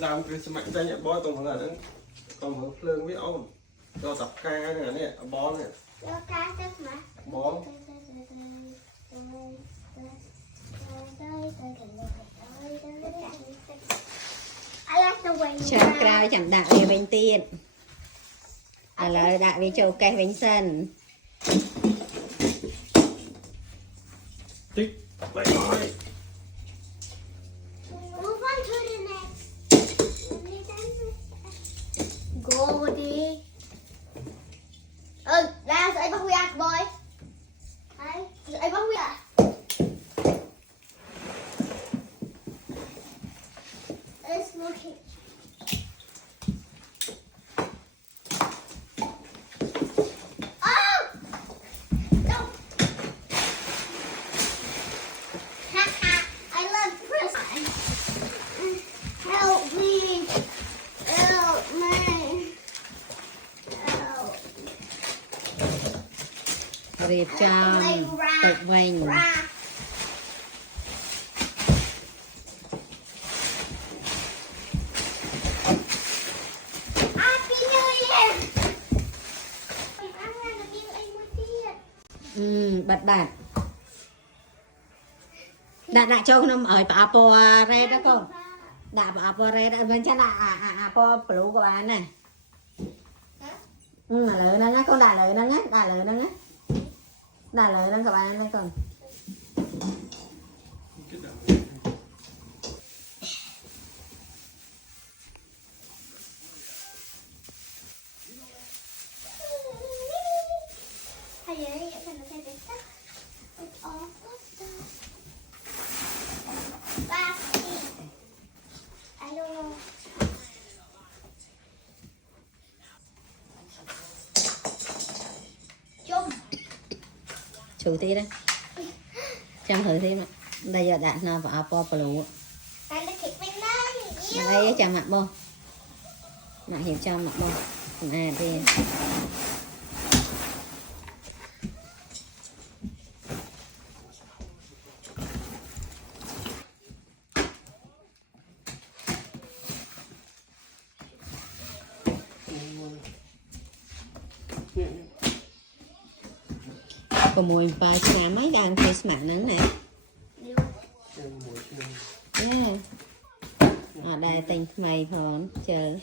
đam cái smack tay nhẹ bó tùng là nó còn mở phơn với ông cho tập ca này nè bó này bó cho cao chẳng đạo về bên tiền là đạo về châu cây bánh sân tích vậy rồi Goldie. Là sẽ bắt huyết boy. Đấy, sẽ bắt huyết. It's smoking. Oh! No. Haha, I love prison. Help me. Help me. reệp trong tự mình bật bật đã cho nó ở Apple Red đó con đã Apple Red bên trên là Apple Blue của bạn này lợi nó nhá con đã lợi nó nhá đã lợi nó nhá đã lợi nó các bạn này con chủ tí đấy trong thử thêm đây giờ đạn nào vào Apple Blue đây chào mặt bông mặt hiểu cho mặt bông thì có mùi bài sáng mấy đang Christmas nắng này yeah. Ở đây tình mày phòn chờ